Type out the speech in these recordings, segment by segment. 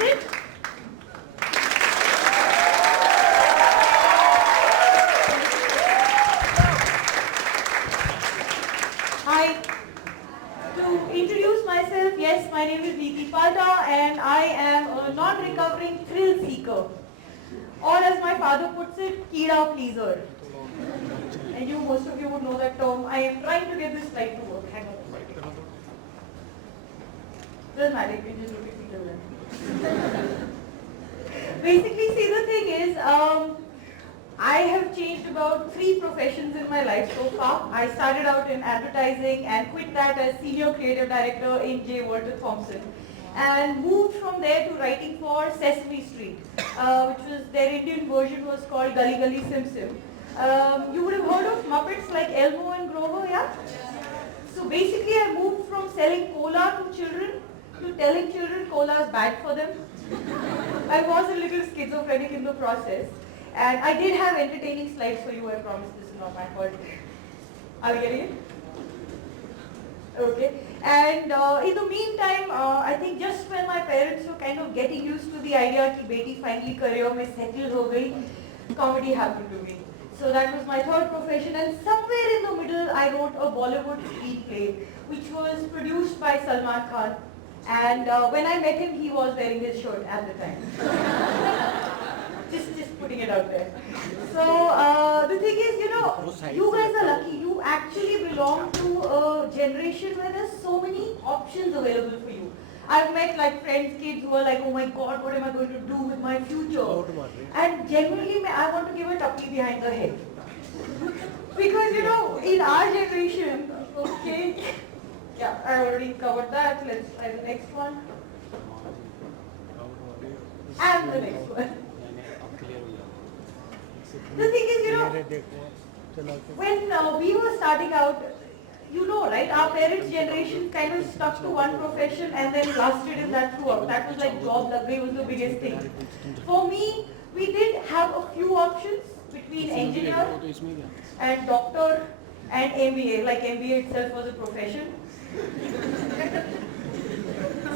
Sit. Hi. To introduce myself, yes, my name is Neeti Palta and I am a non-recovering thrill seeker. Or as my father puts it, Kida pleaser. And most of you would know that term. I am trying to get this slide to work. Hang on a second. Doesn't matter, you can just look at me till then. Basically, see, the thing is, I have changed about 3 professions in my life so far. I started out in advertising and quit that as senior creative director in J. Walter Thompson. And moved from there to writing for Sesame Street, which was their Indian version was called Gully Gully Sim Sim. You would have heard of Muppets like Elmo and Grover, yeah? So basically I moved from selling cola to children to telling children cola is bad for them. I was a little schizophrenic in the process. And I did have entertaining slides for you, I promise this is not my fault. Are we getting it? Okay. And in the meantime, I think just when my parents were kind of getting used to the idea that beti finally career mein settled ho gayi, comedy happened to me. So that was my third profession, and somewhere in the middle I wrote a Bollywood screenplay which was produced by Salman Khan. And when I met him, he was wearing his shirt at the time. just putting it out there. So the thing is, you guys are lucky. You actually belong to a generation where there's so many options available for you. I've met like friends, kids who are like, oh my God, what am I going to do with my future? And genuinely, I want to give a tuppy behind the head. Because, in our generation, okay, yeah, I already covered that. Let's try the next one. And the next one. The thing is, when we were starting out, right, our parents' generation kind of stuck to one profession and then lasted in that throughout. That was like job lag gayi was the biggest thing. For me, we did have a few options between engineer and doctor and MBA, like MBA itself was a profession.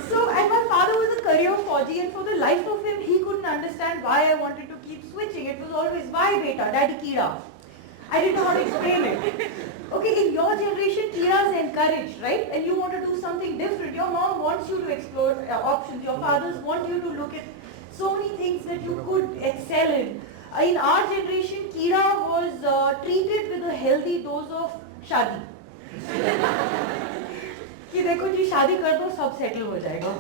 So, and my father was a career Fauji, and for the life of him, he couldn't understand why I wanted to keep switching. It was always, why beta, daddy Kira. I didn't know how to explain it. Okay, in your generation, Kira is encouraged, right? And you want to do something different. Your mom wants you to explore options. Your fathers want you to look at so many things that you could excel in. In our generation, Kira was treated with a healthy dose of shadi. कि देखो जी शादी कर दो सब settle हो जाएगा.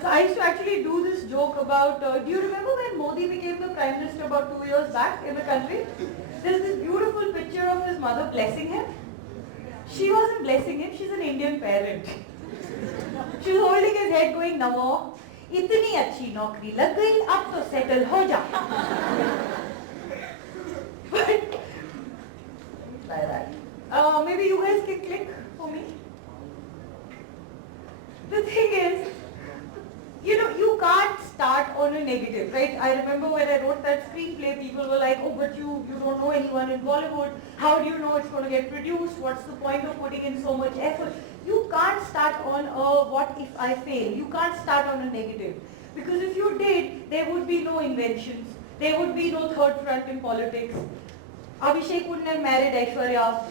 So I used to actually do this joke about, do you remember when Modi became the Prime Minister about 2 years back in the country? There's this beautiful picture of his mother blessing him. She wasn't blessing him, she's an Indian parent. She was holding his head going, Namo, इतनी अच्छी नौकरी लग गई, अब तो settle हो जा. But, like that. Maybe you guys can click for me. The thing is, you can't start on a negative, right? I remember when I wrote that screenplay, people were like, oh, but you don't know anyone in Bollywood. How do you know it's going to get produced? What's the point of putting in so much effort? You can't start on a what if I fail. You can't start on a negative. Because if you did, there would be no inventions. There would be no third front in politics. Abhishek wouldn't have married Aishwarya.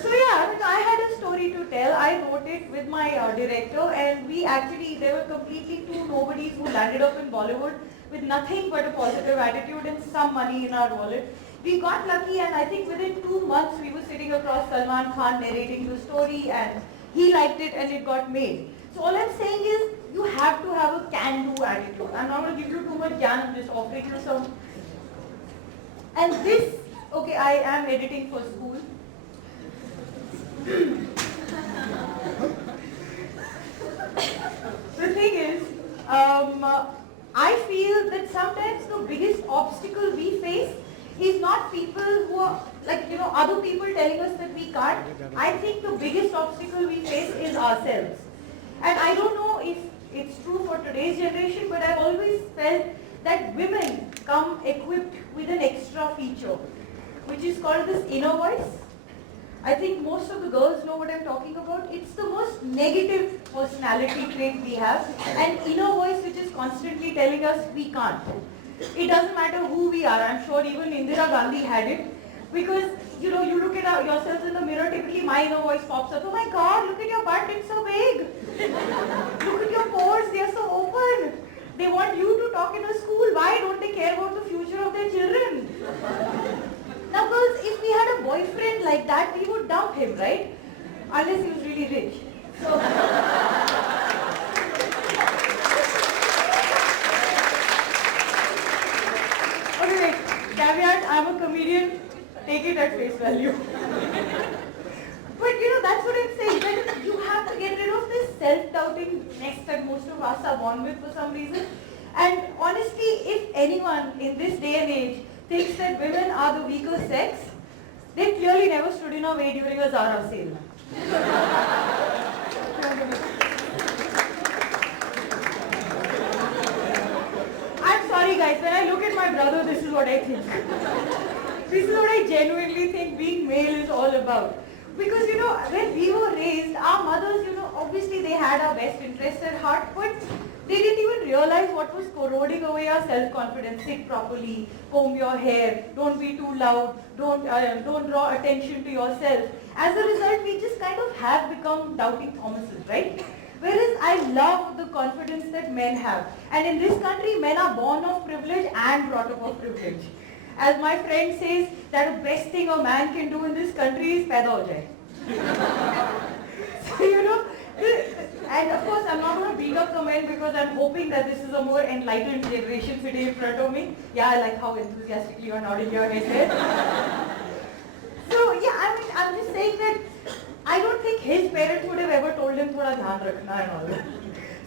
So yeah, I had a story to tell. I wrote it with my director, and there were completely 2 nobodies who landed up in Bollywood with nothing but a positive attitude and some money in our wallet. We got lucky, and I think within 2 months we were sitting across Salman Khan narrating the story, and he liked it and it got made. So all I'm saying is, you have to have a can-do attitude. I'm not going to give you too much gyan, I'm just offering you some. And this, okay, I am editing for school. The thing is, I feel that sometimes the biggest obstacle we face is not people who are, other people telling us that we can't. I think the biggest obstacle we face is ourselves. And I don't know if it's true for today's generation, but I've always felt that women come equipped with an extra feature, which is called this inner voice. I think most of the girls know what I'm talking about. It's the most negative personality trait we have, an inner voice which is constantly telling us we can't. It doesn't matter who we are. I'm sure even Indira Gandhi had it. Because, you know, you look at yourselves in the mirror, typically my inner voice pops up. Oh my God, look at your butt, it's so big. Look at your pores, they are so open. They want you to talk in a school. Why don't they care about the future of their children? Now girls, if we had a boyfriend like that, we would dump him, right? Unless he was really rich. So, okay, caveat, I'm a comedian. Take it at face value. But you know, that's what I'm saying. That you have to get rid of this self-doubtingness that most of us are born with for some reason. And honestly, if anyone in this day and age thinks that women are the weaker sex, they clearly never stood in our way during a Zara sale. I'm sorry guys, when I look at my brother, this is what I think. This is what I genuinely think being male is all about. Because, you know, when we were raised, our mothers, you know, obviously they had our best interest at heart, but they didn't even realize what was corroding away our self-confidence. Sit properly, comb your hair, don't be too loud, don't draw attention to yourself. As a result, we just kind of have become doubting Thomases, right? Whereas I love the confidence that men have. And in this country, men are born of privilege and brought up of privilege. As my friend says, that the best thing a man can do in this country is paida ho jaye. So, you know, and of course I'm not going to beat up the men because I'm hoping that this is a more enlightened generation sitting in front of me. Yeah, I like how enthusiastically you're nodding your head there. So yeah, I mean, I'm just saying that I don't think his parents would have ever told him thoda dhyan rakhna and all that.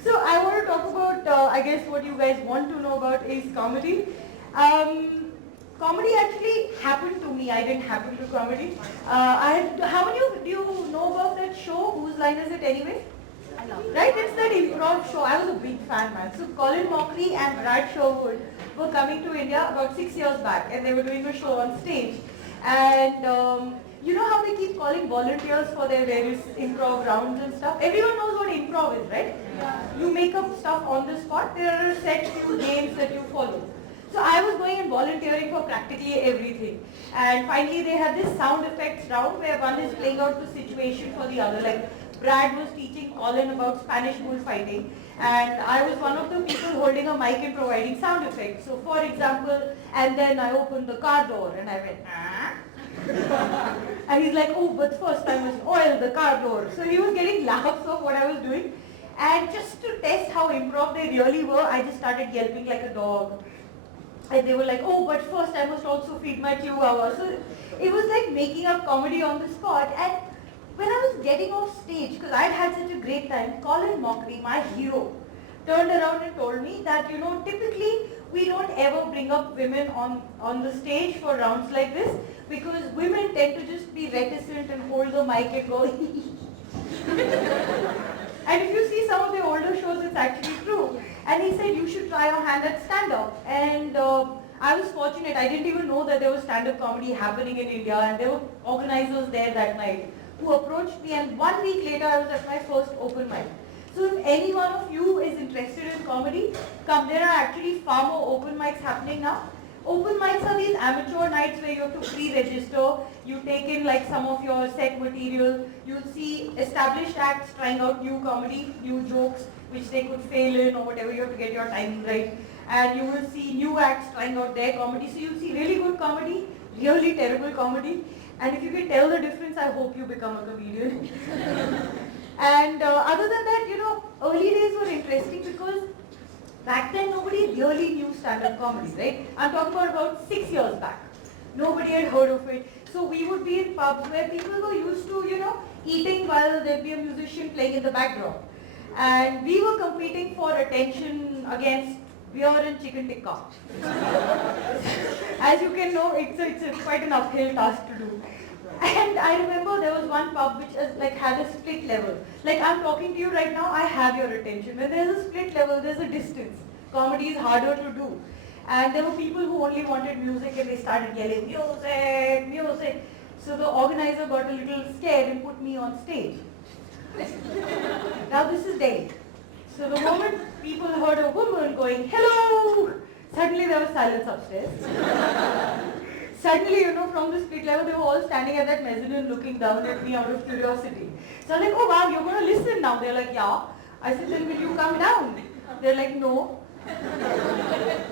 So I want to talk about, I guess what you guys want to know about is comedy. Comedy actually happened to me. I didn't happen to comedy. How many of you know about that show? Whose line is it anyway? Right, it's that improv show. I was a big fan, man. So Colin Mockery and Brad Sherwood were coming to India about 6 years back, and they were doing a show on stage. And you know how they keep calling volunteers for their various improv rounds and stuff? Everyone knows what improv is, right? Yeah. You make up stuff on the spot. There are a set few games that you follow. So I was going and volunteering for practically everything. And finally they had this sound effects round where one is playing out the situation for the other. Like Brad was teaching Colin about Spanish bullfighting, and I was one of the people holding a mic and providing sound effects. So for example, and then I opened the car door and I went, ah. And he's like, oh, but first I must oil the car door. So he was getting laughs of what I was doing. And just to test how improv they really were, I just started yelping like a dog. And they were like, oh, but first I must also feed my chihuahua. So it was like making up comedy on the spot. And when I was getting off stage, because I'd had such a great time, Colin Mockery, my hero, turned around and told me that, you know, typically we don't ever bring up women on the stage for rounds like this because women tend to just be reticent and hold the mic and go, and if you see some of the older shows, it's actually true. And he said, you should try your hand at stand-up. And I was fortunate. I didn't even know that there was stand-up comedy happening in India. And there were organizers there that night who approached me. And 1 week later, I was at my first open mic. So if any one of you is interested in comedy, come. There are actually far more open mics happening now. Open mics are these amateur nights where you have to pre-register. You take in like some of your set material. You'll see established acts trying out new comedy, new jokes, which they could fail in or whatever. You have to get your timing right. And you will see new acts trying out their comedy. So you'll see really good comedy, really terrible comedy. And if you can tell the difference, I hope you become a comedian. And other than that, you know, early days were interesting because back then nobody really knew stand-up comedy, right? I'm talking about 6 years back. Nobody had heard of it. So we would be in pubs where people were used to, you know, eating while there'd be a musician playing in the background. And we were competing for attention against beer and chicken tikka. As you can know, it's quite an uphill task to do. And I remember there was one pub which had a split level. Like I'm talking to you right now, I have your attention. When there's a split level, there's a distance. Comedy is harder to do. And there were people who only wanted music and they started yelling, music, music. So the organizer got a little scared and put me on stage. Now this is Delhi. So the moment people heard a woman going, hello, suddenly there was silence upstairs. Suddenly, from the street level, they were all standing at that mezzanine looking down at me out of curiosity. So I'm like, oh wow, you're going to listen now. They're like, yeah. I said, then will you come down? They're like, no.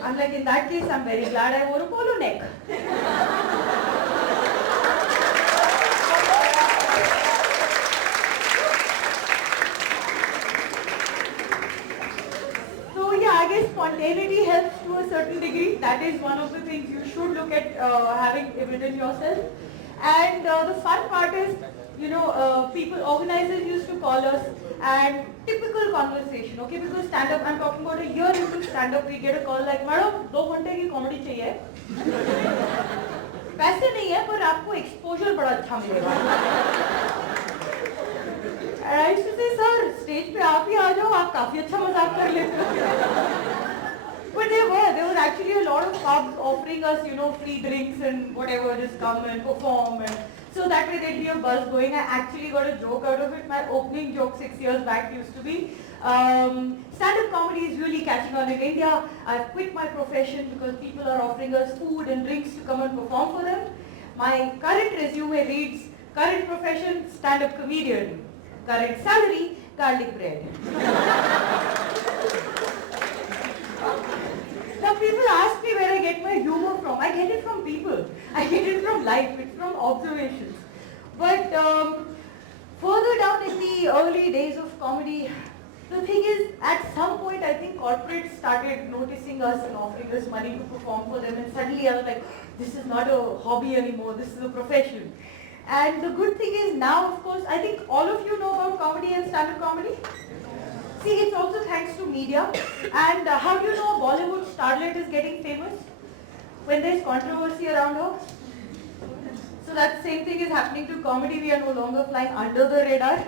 I'm like, in that case, I'm very glad I wore a polo neck. So yeah, I guess spontaneity helps to a certain degree. That is one of the things you should look at having within yourself. And the fun part is, people, organizers used to call us and typical conversation, okay? Because stand-up, I'm talking about a year into stand-up, we get a call like, madam, 2 घंटे की comedy चाहिए. पैसे नहीं है, पर आपको exposure बड़ा अच्छा मिलेगा. And I used to say, sir, stage पे आप ही आ जाओ, आप काफी अच्छा मजाक कर लेते हो. But there was actually a lot of pubs offering us, free drinks and whatever, just come and perform. And so that way there'd be a buzz going. I actually got a joke out of it. My opening joke 6 years back used to be, stand-up comedy is really catching on in India. I've quit my profession because people are offering us food and drinks to come and perform for them. My current resume reads, current profession, stand-up comedian. Current salary, garlic bread. Now people ask me where I get my humor from. I get it from people. I get it from life. It's from observations. But further down in the early days of comedy, the thing is, at some point, I think corporates started noticing us and offering us money to perform for them. And suddenly I was like, this is not a hobby anymore. This is a profession. And the good thing is now, of course, I think all of you know about comedy and stand-up comedy. See, it's also thanks to media. And how do you know a Bollywood starlet is getting famous? When there's controversy around her. So that same thing is happening to comedy. We are no longer flying under the radar.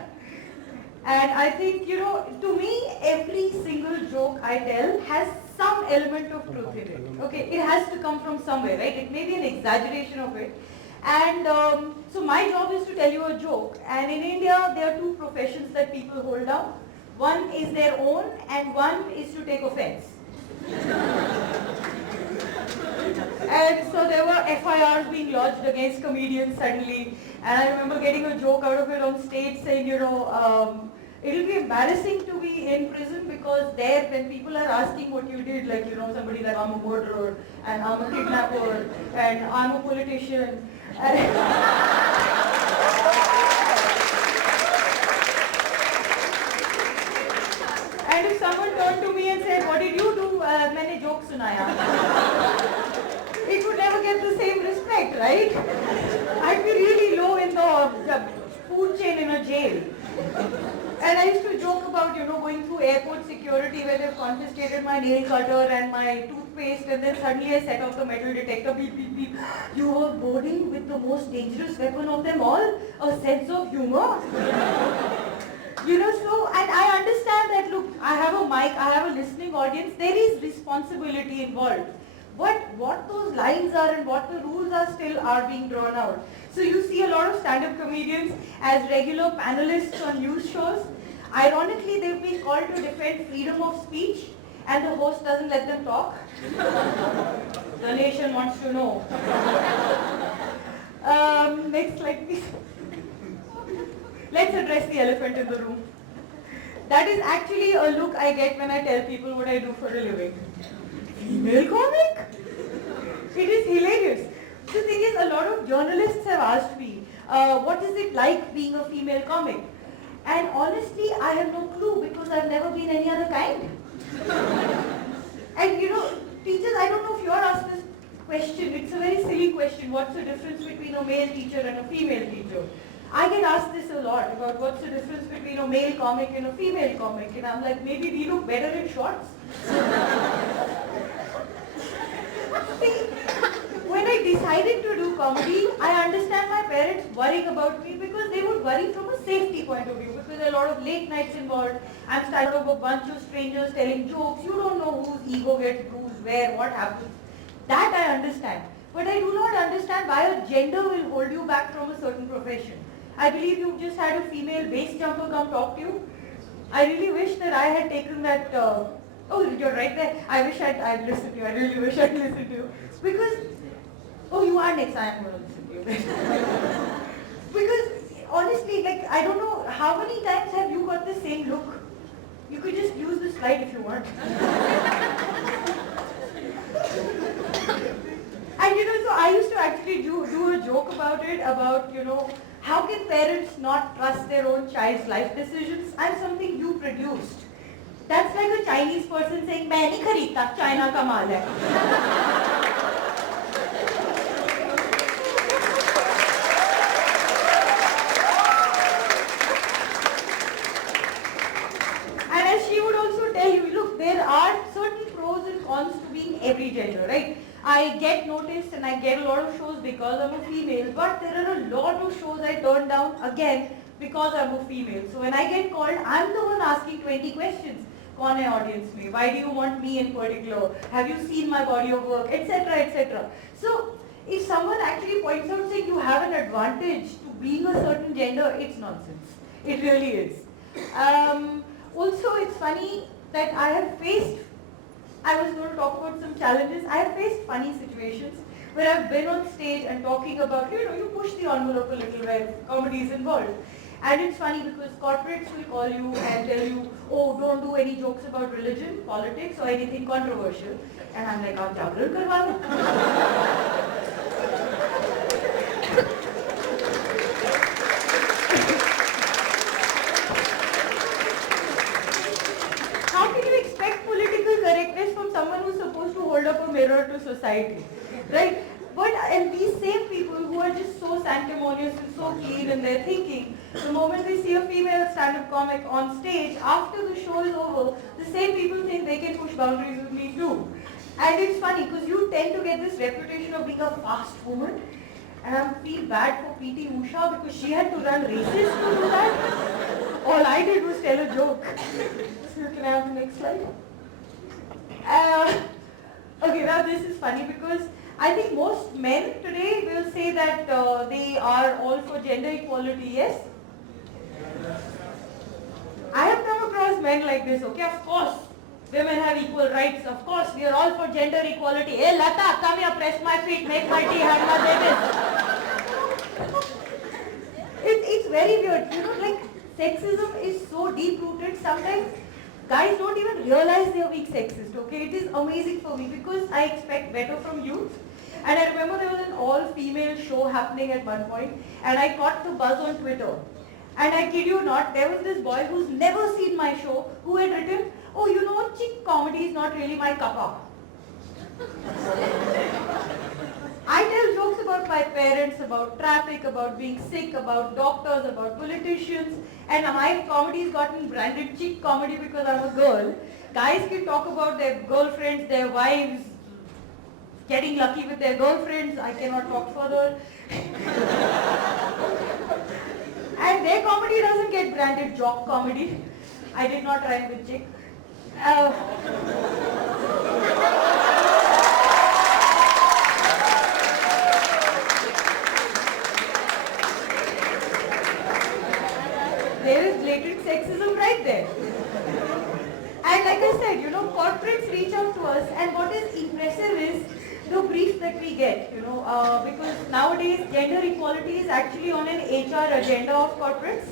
And I think, to me, every single joke I tell has some element of truth in it. Okay, it has to come from somewhere, right? It may be an exaggeration of it. And so my job is to tell you a joke. And in India, there are 2 professions that people hold down. One is their own and one is to take offense. And so there were FIRs being lodged against comedians suddenly. And I remember getting a joke out of it on stage saying, it'll be embarrassing to be in prison because there when people are asking what you did, like, somebody like, I'm a murderer and I'm a kidnapper and I'm a politician. And if someone turned to me and said, what did you do? मैंने joke सुनाया. It would never get the same respect, right? I'd be really low in the food chain in a jail. And I used to joke about, going through airport security where they've confiscated my nail cutter and my toothpaste, and then suddenly I set off the metal detector, beep, beep, beep. You were boarding with the most dangerous weapon of them all, a sense of humor. And I understand that, look, I have a mic, I have a listening audience, there is responsibility involved. But what those lines are and what the rules are still are being drawn out. So you see a lot of stand-up comedians as regular panelists on news shows. Ironically, they've been called to defend freedom of speech and the host doesn't let them talk. The nation wants to know. Next slide, please. Let's address the elephant in the room. That is actually a look I get when I tell people what I do for a living. Female comic? It is hilarious. The thing is, a lot of journalists have asked me, what is it like being a female comic? And honestly, I have no clue because I've never been any other kind. And teachers, I don't know if you are asked this question. It's a very silly question. What's the difference between a male teacher and a female teacher? I get asked this a lot about what's the difference between a male comic and a female comic. And I'm like, maybe we look better in shorts. See, when I decided to do comedy, I understand my parents worrying about me because they would worry from a safety point of view because there are a lot of late nights involved. I'm starting of a bunch of strangers telling jokes. You don't know whose ego gets bruised, where, what happens. That I understand. But I do not understand why a gender will hold you back from a certain profession. I believe you've just had a female base jumper come talk to you. I really wish that I had taken that. Oh, you're right there. I wish I'd listened to you. I really wish I'd listened to you. Because, oh, you are next. I am going to listen to you. Because, honestly, like, I don't know, how many times have you got the same look? You could just use the slide if you want. And so I used to actually do a joke about it, about, how can parents not trust their own child's life decisions? I'm something you produced. That's like a Chinese person saying, "मैं नहीं खरीदता, China का माल है." And as she would also tell you, look, there are certain pros and cons to being every gender, right? I get noticed and I get a lot of shows because I'm a female, but there are a lot of shows I turn down again because I'm a female. So when I get called, I'm the one asking 20 questions. कौन है audience में? Why do you want me in particular? Have you seen my body of work? Etc. etc. So if someone actually points out saying you have an advantage to being a certain gender, it's nonsense. It really is. Also, it's funny that I was going to talk about some challenges. I have faced funny situations where I've been on stage and talking about, you push the envelope a little where comedy is involved. And it's funny because corporates will call you and tell you, oh, don't do any jokes about religion, politics, or anything controversial. And I'm like, aap jagran karwa lo. How can you expect political correctness from someone who's supposed to hold up a mirror to society, right? And these same people who are just so sanctimonious and so clean in their thinking, the moment they see a female stand-up comic on stage, after the show is over, the same people think they can push boundaries with me too. And it's funny because you tend to get this reputation of being a fast woman. And I feel bad for P.T. Usha because she had to run races to do that. All I did was tell a joke. So can I have the next slide? Okay, now this is funny because I think most men today will say that they are all for gender equality, yes? I have come across men like this, okay, of course, women have equal rights, of course, we are all for gender equality. Hey Lata, come here, press my feet, make my tea, have my babies. It's very weird, like sexism is so deep-rooted, sometimes guys don't even realize they are being sexist, okay? It is amazing for me because I expect better from youth. And I remember there was an all-female show happening at one point, and I caught the buzz on Twitter. And I kid you not, there was this boy who's never seen my show who had written, oh, you know what, chick comedy is not really my cuppa. I tell jokes about my parents, about traffic, about being sick, about doctors, about politicians, and my comedy's gotten branded chick comedy because I'm a girl. Guys can talk about their girlfriends, their wives, getting lucky with their girlfriends. I cannot talk further. And their comedy doesn't get branded jock comedy. I did not rhyme with chick. There is blatant sexism right there. And like I said, corporates reach out to us, and what is impressive is the brief that we get, because nowadays gender equality is actually on an HR agenda of corporates.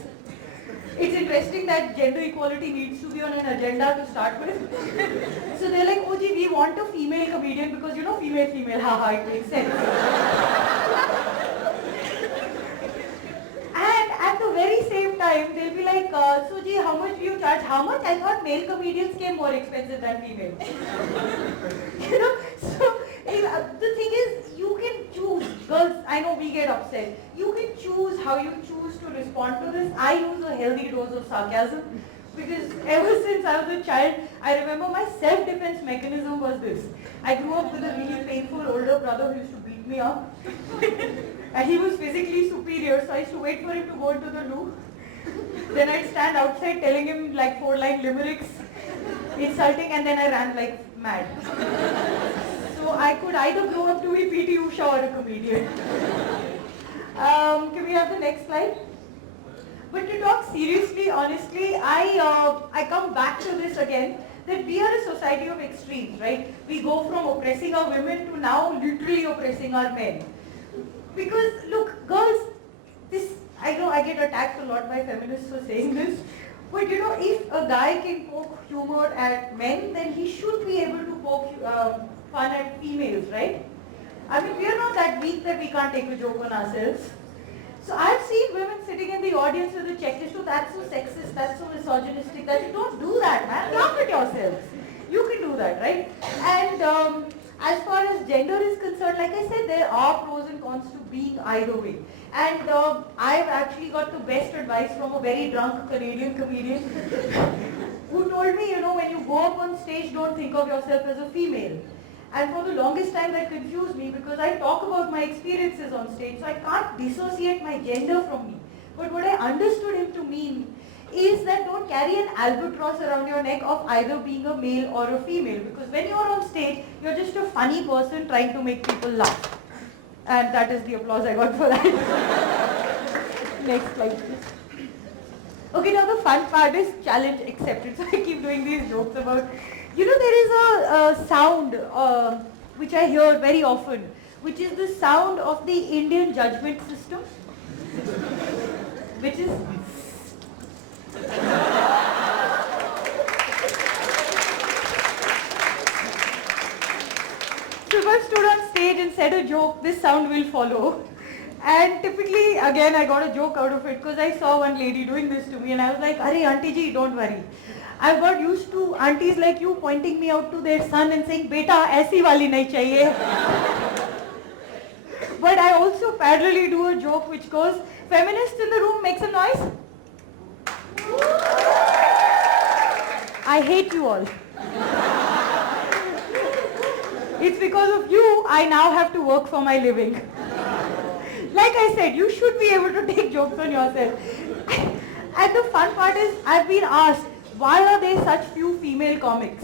It's interesting that gender equality needs to be on an agenda to start with. So they're like, oh gee, we want a female comedian because female, haha, it makes sense. And at the very same time, they'll be like, so gee, how much do you charge? How much? I thought male comedians came more expensive than female. So the thing is, you can choose. Girls, I know we get upset. You can choose how you choose to respond to this. I use a healthy dose of sarcasm because ever since I was a child, I remember my self-defense mechanism was this. I grew up with a really painful older brother who used to beat me up. And he was physically superior, so I used to wait for him to go into the loo. Then I'd stand outside telling him like 4-line limericks, insulting, and then I ran like mad. So I could either grow up to be P.T. Usha or a comedian. Can we have the next slide? But to talk seriously, honestly, I come back to this again, that we are a society of extremes, right? We go from oppressing our women to now literally oppressing our men. Because look, girls, I know I get attacked a lot by feminists for saying this, but you know, if a guy can poke humor at men, then he should be able to poke fun at females, right? I mean, we are not that weak that we can't take a joke on ourselves. So I've seen women sitting in the audience with a checklist, oh, that's so sexist, that's so misogynistic, that you don't do that, man. Laugh at yourselves. You can do that, right? And as far as gender is concerned, like I said, there are pros and cons to being either way. And I've actually got the best advice from a very drunk Canadian comedian who told me, you know, when you go up on stage, don't think of yourself as a female. And for the longest time that confused me because I talk about my experiences on stage, so I can't dissociate my gender from me. But what I understood him to mean is that don't carry an albatross around your neck of either being a male or a female, because when you're on stage, you're just a funny person trying to make people laugh. And that is the applause I got for that. Next slide, please. Okay, now the fun part is challenge accepted. So I keep doing these jokes about, you know, there is a sound which I hear very often, which is the sound of the Indian judgment system, which is... So if I stood on stage and said a joke, this sound will follow. And typically, again, I got a joke out of it because I saw one lady doing this to me and I was like, "Arey, auntie ji, don't worry. I've got used to aunties like you pointing me out to their son and saying, beta, aisi wali nahi chahiye." But I also parallelly do a joke which goes, "Feminists in the room, make some noise." I hate you all. It's because of you, I now have to work for my living. Like I said, you should be able to take jokes on yourself. And the fun part is, I've been asked, why are there such few female comics?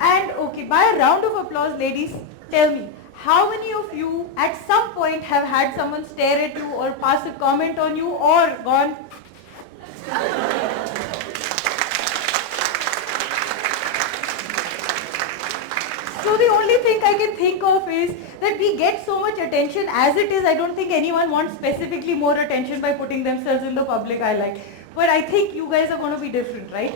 And okay, by a round of applause, ladies, tell me, how many of you at some point have had someone stare at you or pass a comment on you or gone? So the only thing I can think of is that we get so much attention as it is. I don't think anyone wants specifically more attention by putting themselves in the public eye. But I think you guys are going to be different, right?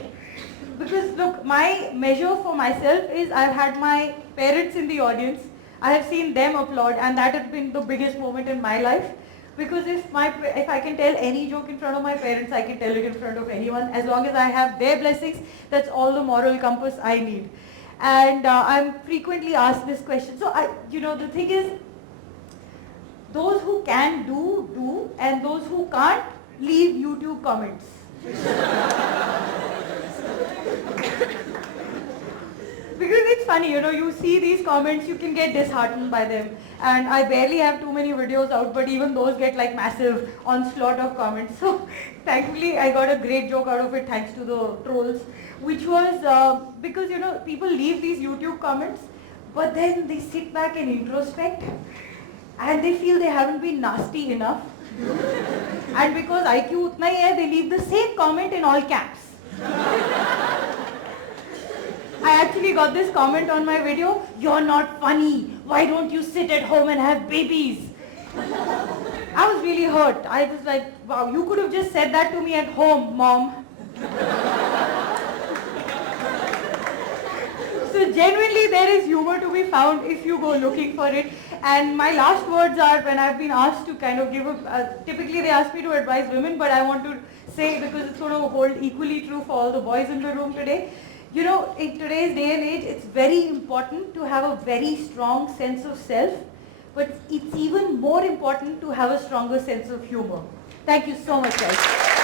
Because look, my measure for myself is I've had my parents in the audience. I have seen them applaud, and that has been the biggest moment in my life. Because if I can tell any joke in front of my parents, I can tell it in front of anyone. As long as I have their blessings, that's all the moral compass I need. And I'm frequently asked this question. So, the thing is, those who can do, and those who can't, leave YouTube comments. Because it's funny, you see these comments, you can get disheartened by them. And I barely have too many videos out, but even those get like massive onslaught of comments. So thankfully, I got a great joke out of it thanks to the trolls, which was because, people leave these YouTube comments, but then they sit back and introspect, and they feel they haven't been nasty enough. And because IQ utna hi hai, they leave the same comment in all caps. I actually got this comment on my video, "You're not funny. Why don't you sit at home and have babies?" I was really hurt. I was like, wow, you could have just said that to me at home, Mom. So genuinely there is humor to be found if you go looking for it. And my last words are, when I've been asked to kind of give typically they ask me to advise women, but I want to say, because it's going to hold equally true for all the boys in the room today, in today's day and age, it's very important to have a very strong sense of self, but it's even more important to have a stronger sense of humor. Thank you so much, guys.